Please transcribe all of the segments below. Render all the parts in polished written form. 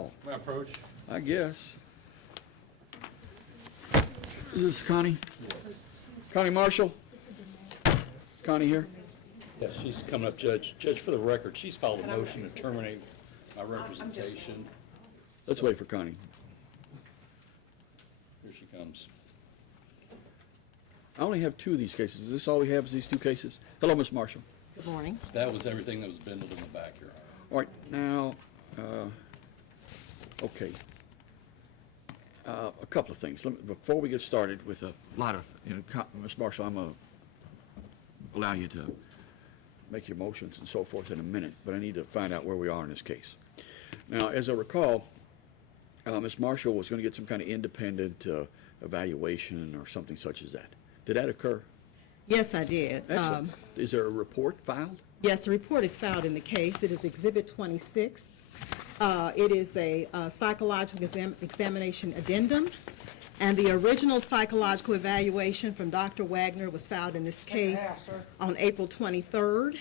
call. My approach? I guess. Is this Connie? Connie Marshall? Connie here? Yes, she's coming up, Judge. Judge, for the record, she's filed a motion to terminate my representation. Let's wait for Connie. Here she comes. I only have two of these cases. Is this all we have is these two cases? Hello, Ms. Marshall. Good morning. That was everything that was bindled in the back, Your Honor. All right, now, okay. A couple of things. Before we get started with a lot of, Ms. Marshall, I'm going to allow you to make your motions and so forth in a minute, but I need to find out where we are in this case. Now, as I recall, Ms. Marshall was going to get some kind of independent evaluation or something such as that. Did that occur? Yes, I did. Excellent. Is there a report filed? Yes, the report is filed in the case. It is Exhibit 26. It is a psychological examination addendum, and the original psychological evaluation from Dr. Wagner was filed in this case on April 23rd.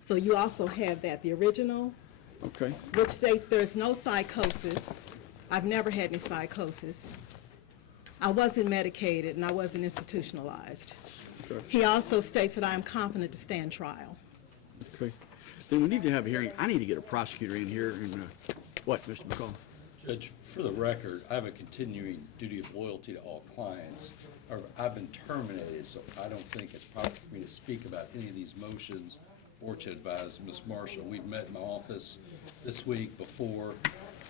So you also have that, the original, Okay. which states there is no psychosis. I've never had any psychosis. I wasn't medicated, and I wasn't institutionalized. Okay. He also states that I am competent to stand trial. Okay. Then we need to have a hearing. I need to get a prosecutor in here and, what, Mr. McCall? Judge, for the record, I have a continuing duty of loyalty to all clients. However, I've been terminated, so I don't think it's proper for me to speak about any of these motions or to advise Ms. Marshall. We've met in my office this week before,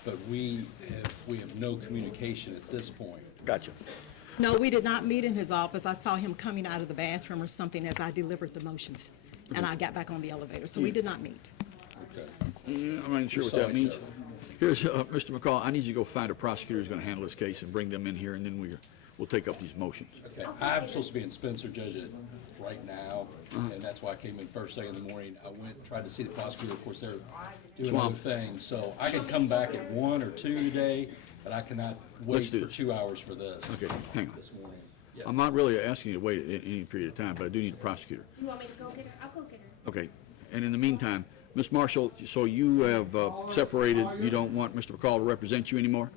but we have no communication at this point. Gotcha. No, we did not meet in his office. I saw him coming out of the bathroom or something as I delivered the motions, and I got back on the elevator, so we did not meet. Okay. I'm not sure what Sorry, that means. sir. Here's, Mr. McCall, I need you to go find a prosecutor who's going to handle this case and bring them in here, and then we'll take up these motions. Okay, I'm supposed to be in Spencer, Judge, right now, and that's why I came in first thing in the morning. I went, tried to see the prosecutor, of course, they're doing other Swamped. things, so I could come back at 1 or 2 today, but I cannot wait Let's do for this. 2 hours for this. Okay, hang on. This morning. Yes. I'm not really asking you to wait any period of time, but I do need a prosecutor. You want me to go get her? I'll go get her. Okay, and in the meantime, Ms. Marshall, so you have separated, you don't want Mr. McCall to represent you anymore?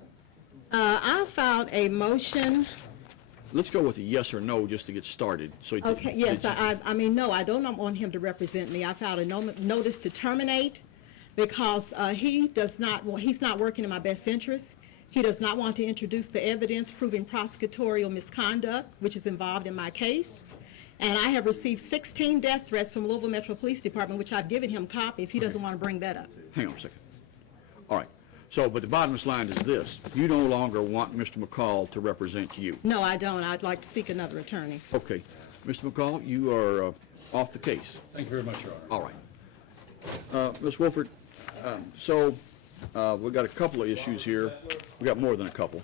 I filed a motion. Let's go with a yes or no just to get started. So Okay, yes, I mean, no, I don't want him to represent me. I filed a notice to terminate because he's not working in my best interest. He does not want to introduce the evidence proving prosecutorial misconduct, which is involved in my case. And I have received 16 death threats from Louisville Metro Police Department, which I've given him copies. He doesn't want to bring that up. Hang on a second. All right. So, but the bottom line is this. You no longer want Mr. McCall to represent you. No, I don't. I'd like to seek another attorney. Okay. Mr. McCall, you are off the case. Thank you very much, Your Honor. All right. Ms. Wolford, we've got a couple of issues here. We've got more than a couple.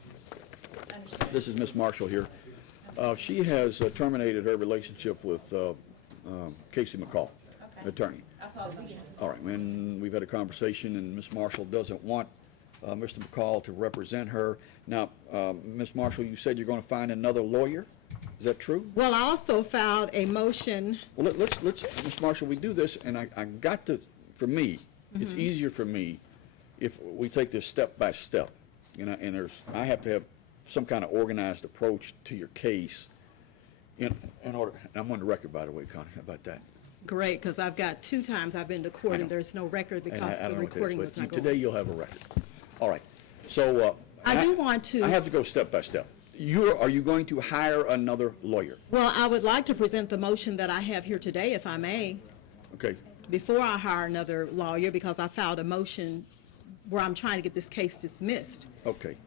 This is Ms. Marshall here. She has terminated her relationship with Casey McCall, attorney. I saw the video. All right, and we've had a conversation, and Ms. Marshall doesn't want Mr. McCall to represent her. Now, Ms. Marshall, you said you're going to find another lawyer. Is that true? Well, I also filed a motion. Well, let's, Ms. Marshall, we do this, and I got to, for me, it's easier for me if we take this step by step. And I have to have some kind of organized approach to your case in order, and I'm on the record, by the way, Connie, how about that? Great, because I've got 2 times I've been to court and there's no record And because I the don't know what that is, recording but was not today going. you'll have a record. All right, so. I do want to. I have to go step by step. Are you going to hire another lawyer? Well, I would like to present the motion that I have here today, if I may, Okay, before I hire another lawyer, because I filed a motion where I'm trying to get this case dismissed. okay,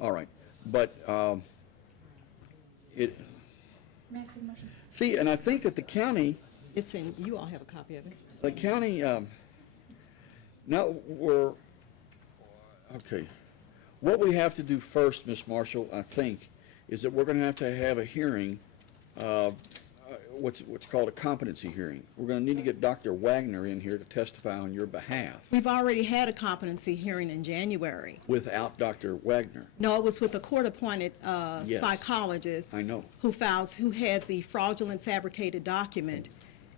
all right. But May I see the motion? see, and I think that the county, It's in, you all have a copy of it. now okay. What we have to do first, Ms. Marshall, I think, is that we're going to have a hearing, what's called a competency hearing. We're going to need to get Dr. Wagner in here to testify on your behalf We've already had a competency hearing in January. without Dr. Wagner. No, it was with a court-appointed Yes. psychologist. I know. Who had the fraudulent fabricated document,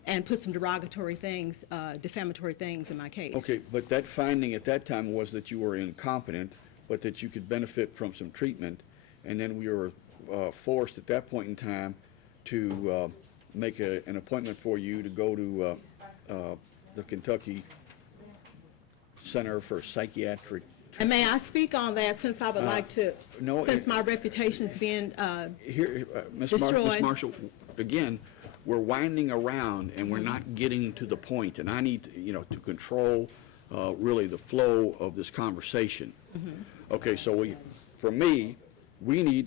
and put some derogatory things, defamatory things in my case. Okay, but that finding at that time was that you were incompetent, but that you could benefit from some treatment, and then we were forced at that point in time to make an appointment for you to go to the Kentucky Center for Psychiatric. And may I speak on that, since I would like to, no, since my reputation's been Here, Ms. Destroyed. Marshall, again, we're winding around and we're not getting to the point, and I need, to control really the flow of this conversation. Okay, so for me, you need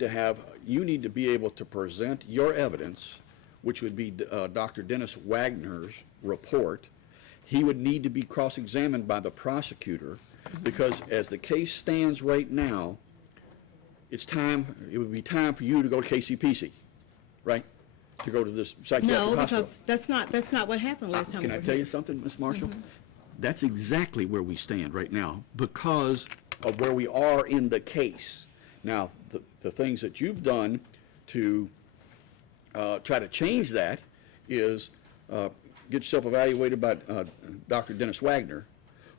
to be able to present your evidence, which would be Dr. Dennis Wagner's report. He would need to be cross-examined by the prosecutor, because as the case stands right now, it would be time for you to go to KCPC, right? To go to this psychiatric no, hospital. because that's not what happened last time we Can I were tell here. you something, Ms. Marshall? That's exactly where we stand right now because of where we are in the case. Now, the things that you've done to try to change that is get yourself evaluated by Dr. Dennis Wagner,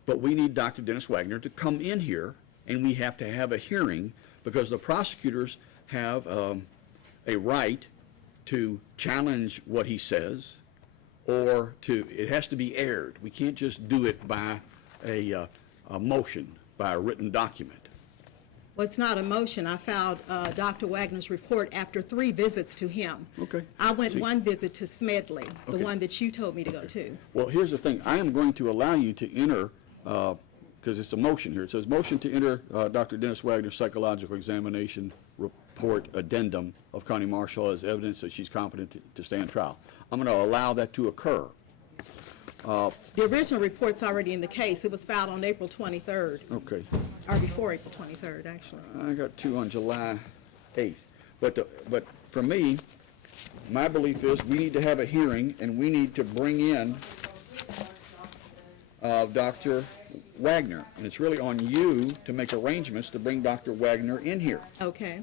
but we need Dr. Dennis Wagner to come in here, and we have to have a hearing because the prosecutors have a right to challenge what he says, or it has to be aired. We can't just do it by a motion, by a written document. Well, it's not a motion. I filed Dr. Wagner's report after 3 visits to him. Okay. I went See. 1 visit to Smedley, the Okay. one that you told me to go to. Well, here's the thing. I am going to allow you to enter, because it's a motion here. It says, motion to enter Dr. Dennis Wagner's psychological examination report addendum of Connie Marshall as evidence that she's competent to stand trial. I'm going to allow that to occur. The original report's already in the case. It was filed on April 23rd, Okay. or before April 23rd, actually. I got 2 on July 8th. But for me, my belief is we need to have a hearing, and we need to bring in Dr. Wagner. And it's really on you to make arrangements to bring Dr. Wagner in here. Okay.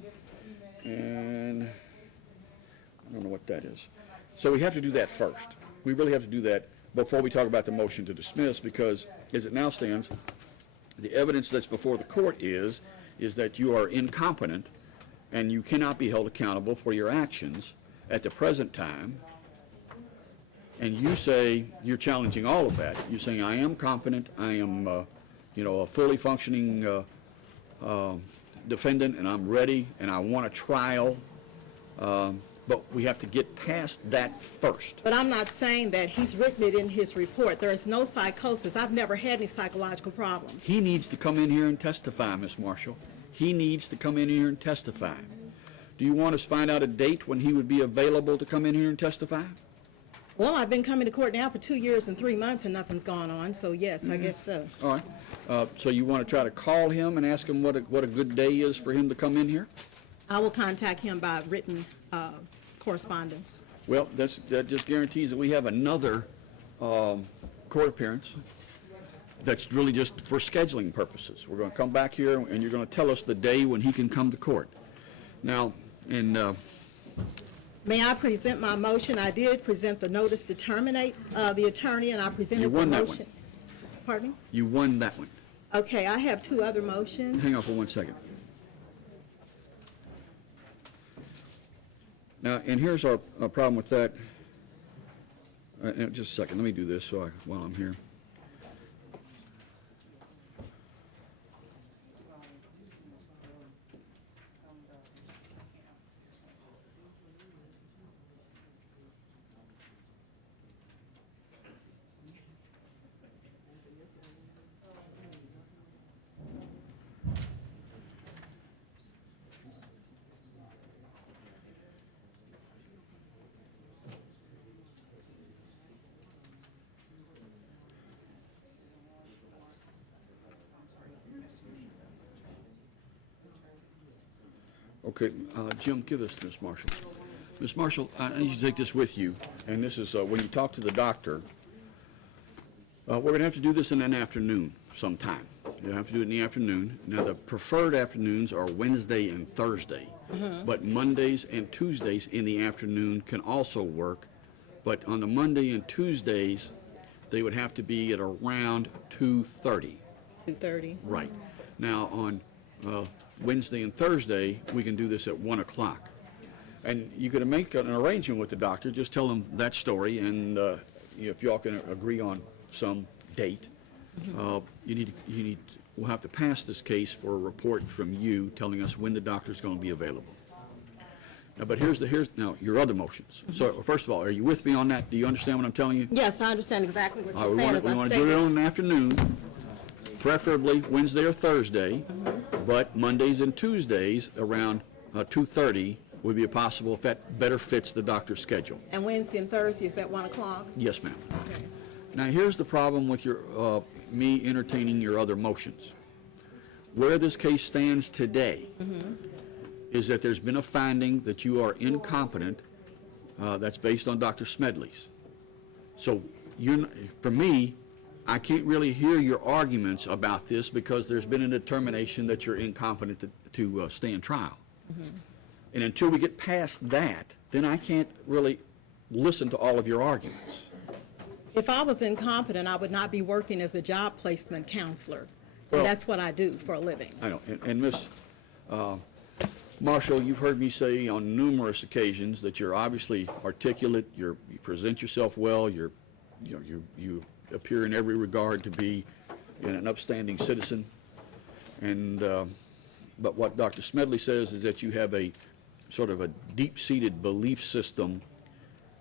And I don't know what that is. So we have to do that first. We really have to do that before we talk about the motion to dismiss, because as it now stands, the evidence that's before the court is that you are incompetent and you cannot be held accountable for your actions at the present time. And you say you're challenging all of that. You're saying, I am competent, I am, a fully functioning defendant, and I'm ready, and I want a trial. But we have to get past that first. But I'm not saying that. He's written it in his report. There is no psychosis. I've never had any psychological problems. He needs to come in here and testify, Ms. Marshall. He needs to come in here and testify. Do you want us to find out a date when he would be available to come in here and testify? Well, I've been coming to court now for 2 years and 3 months, and nothing's gone on, so yes, I guess so. All right. So you want to try to call him and ask him what a good day is for him to come in here? I will contact him by written correspondence. Well, that just guarantees that we have another court appearance that's really just for scheduling purposes. We're going to come back here, and you're going to tell us the day when he can come to court. Now, May I present my motion? I did present the notice to terminate the attorney, and I presented You the won motion. that one. Pardon me? You won that one. Okay, I have 2 other motions. Hang on for 1 second. Now, and here's our problem with that. Just a second. Let me do this while I'm here. Okay, Jim, give this to Ms. Marshall. Ms. Marshall, I need you to take this with you, and this is when you talk to the doctor. We're going to have to do this in an afternoon sometime. You'll have to do it in the afternoon. Now, the preferred afternoons are Wednesday and Thursday, but Mondays and Tuesdays in the afternoon can also work But on the Monday and Tuesdays, they would have to be at around 2:30. 2:30. Right. Now, on Wednesday and Thursday, we can do this at 1 o'clock. And you could make an arrangement with the doctor, just tell him that story, and if y'all can agree on some date, we'll have to pass this case for a report from you telling us when the doctor's going to be available. Now, but here's now your other motions. So, first of all, are you with me on that? Do you understand what I'm telling you? Yes, I understand exactly what All you're right, saying, as we I want to do it stated. on an afternoon, preferably Wednesday or Thursday, but Mondays and Tuesdays around 2:30 would be possible if that better fits the doctor's schedule. And Wednesday and Thursday is at 1 o'clock? Yes, ma'am. Okay. Now, here's the problem with me entertaining your other motions. Where this case stands today is that there's been a finding that you are incompetent. That's based on Dr. Smedley's. So, for me, I can't really hear your arguments about this because there's been a determination that you're incompetent to stand trial. And until we get past that, then I can't really listen to all of your arguments. If I was incompetent, I would not be working as a job placement counselor. Well- And that's what I do for a living. I know, and Ms. Marshall, you've heard me say on numerous occasions that you're obviously articulate, you present yourself well, you appear in every regard to be an upstanding citizen, and but what Dr. Smedley says is that you have a sort of a deep-seated belief system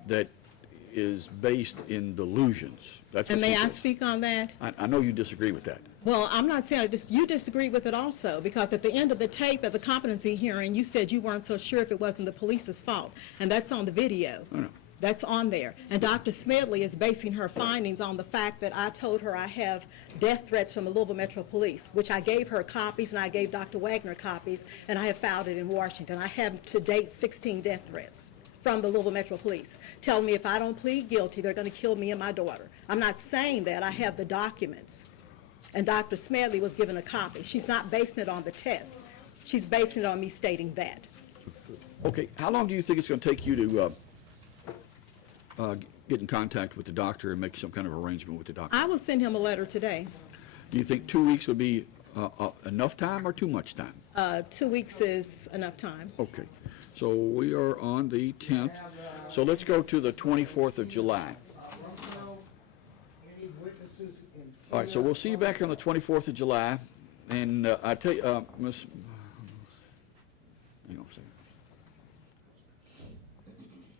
that is based in delusions. That's what And she may I says. speak on that? I know you disagree with that. Well, I'm not saying you disagree with it also, because at the end of the tape at the competency hearing, you said you weren't so sure if it wasn't the police's fault, and that's on the video. I know. That's on there. And Dr. Smedley is basing her findings on the fact that I told her I have death threats from the Louisville Metro Police, which I gave her copies, and I gave Dr. Wagner copies, and I have filed it in Washington. I have to date 16 death threats from the Louisville Metro Police, telling me if I don't plead guilty, they're going to kill me and my daughter. I'm not saying that. I have the documents. And Dr. Smedley was given a copy. She's not basing it on the test. She's basing it on me stating that. Okay, how long do you think it's going to take you to get in contact with the doctor and make some kind of arrangement with the doctor? I will send him a letter today. Do you think 2 weeks would be enough time or too much time? 2 weeks is enough time. Okay, so we are on the 10th. So let's go to the 24th of July. All right, so we'll see you back on the 24th of July. And I tell you, Miss, hang on a second.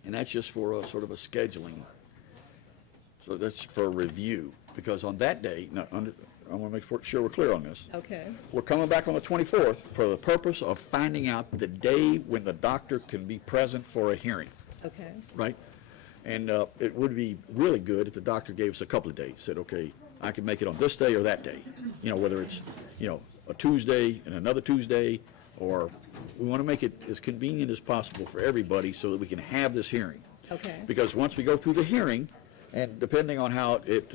And that's just for a sort of a scheduling. So that's for a review, because on that day, now, I want to make sure we're clear on this. Okay. We're coming back on the 24th for the purpose of finding out the day when the doctor can be present for a hearing, Okay. right? And it would be really good if the doctor gave us a couple of days, said, okay, I can make it on this day or that day. Whether it's, a Tuesday and another Tuesday, or we want to make it as convenient as possible for everybody so that we can have this hearing. Okay. Because once we go through the hearing, and depending on how it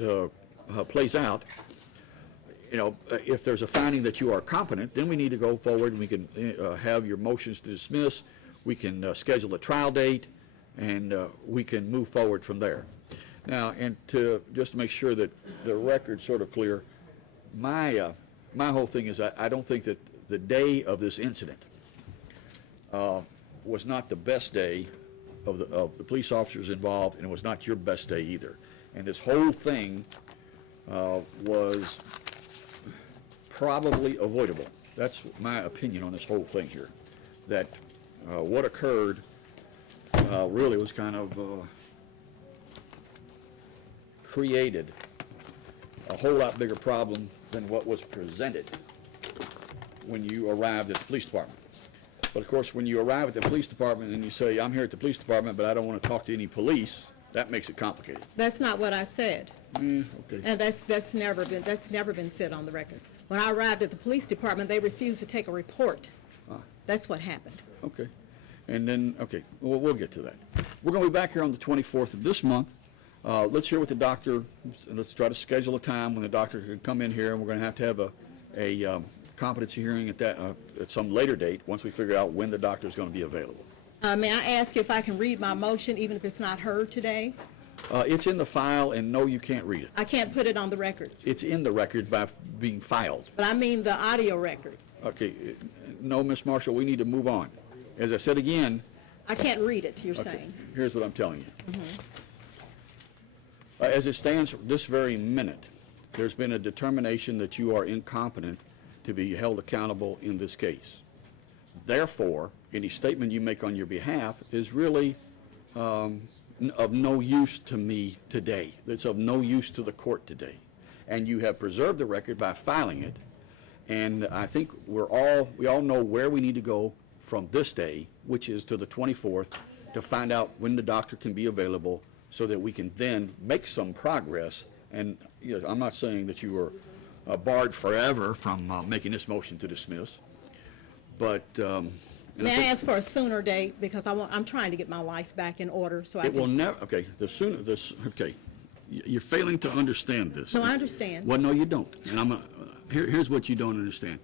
plays out, if there's a finding that you are competent, then we need to go forward and we can have your motions to dismiss, we can schedule a trial date, and we can move forward from there. Now, and just to make sure that the record's sort of clear, my whole thing is I don't think that the day of this incident was not the best day of the police officers involved, and it was not your best day either. And this whole thing was probably avoidable. That's my opinion on this whole thing here. That what occurred really was kind of created a whole lot bigger problem than what was presented when you arrived at the police department. But of course, when you arrive at the police department and you say, I'm here at the police department, but I don't want to talk to any police, that makes it complicated. That's not what I said. Okay. And that's never been said on the record. When I arrived at the police department, they refused to take a report. That's what happened. Okay. And then, okay, well, we'll get to that. We're going to be back here on the 24th of this month. Let's hear what the doctor, let's try to schedule a time when the doctor can come in here, and we're going to have a competency hearing at some later date once we figure out when the doctor is going to be available. May I ask if I can read my motion, even if it's not heard today? It's in the file, and no, you can't read it. I can't put it on the record, It's in the record by being filed. but I mean the audio record. Okay, no, Ms. Marshall, we need to move on. As I said again, I can't read it, you're okay, saying. here's what I'm telling you. As it stands this very minute, there's been a determination that you are incompetent to be held accountable in this case. Therefore, any statement you make on your behalf is really of no use to me today. It's of no use to the court today. And you have preserved the record by filing it. And I think we all know where we need to go from this day, which is to the 24th, to find out when the doctor can be available so that we can then make some progress. And you know, I'm not saying that you are barred forever from making this motion to dismiss, but and May I think ask for a sooner date, because I'm trying to get my life back in order, so I it will can. never, okay, okay, you're failing to understand this. No, I understand. Well, no, you don't. And here's what you don't understand.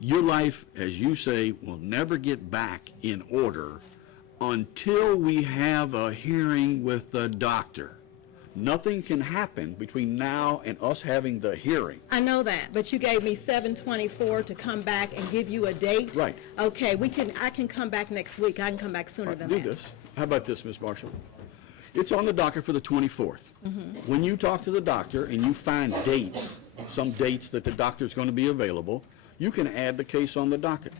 Your life, as you say, will never get back in order until we have a hearing with the doctor. Nothing can happen between now and us having the hearing. I know that, but you gave me 7/24 to come back and give you a date. Right. Okay, I can come back next week. I can come back sooner than Do that. this. How about this, Ms. Marshall? It's on the docket for the 24th. When you talk to the doctor and you find dates, some dates that the doctor's going to be available, you can add the case on the docket.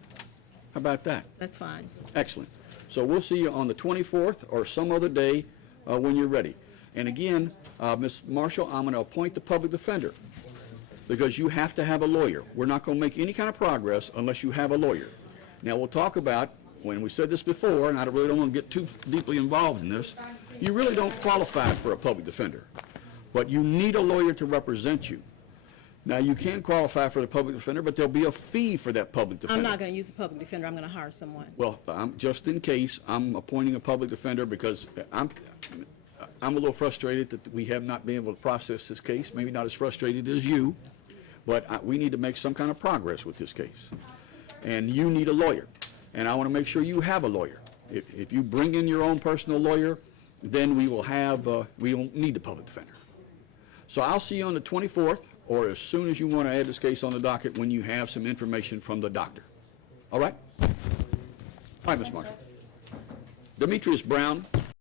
How about that? That's fine. Excellent. So we'll see you on the 24th or some other day when you're ready. And again, Ms. Marshall, I'm going to appoint the public defender because you have to have a lawyer. We're not going to make any kind of progress unless you have a lawyer. Now, we'll talk about, when we said this before, and I really don't want to get too deeply involved in this, you really don't qualify for a public defender, but you need a lawyer to represent you. Now, you can qualify for the public defender, but there'll be a fee for that public defender. I'm not going to use a public defender. I'm going to hire someone. Well, just in case, I'm appointing a public defender because I'm a little frustrated that we have not been able to process this case, maybe not as frustrated as you, but we need to make some kind of progress with this case. And you need a lawyer, and I want to make sure you have a lawyer. If you bring in your own personal lawyer, then we won't need the public defender. So I'll see you on the 24th, or as soon as you want to add this case on the docket when you have some information from the doctor. All right? All right, Ms. Marshall. Demetrius Brown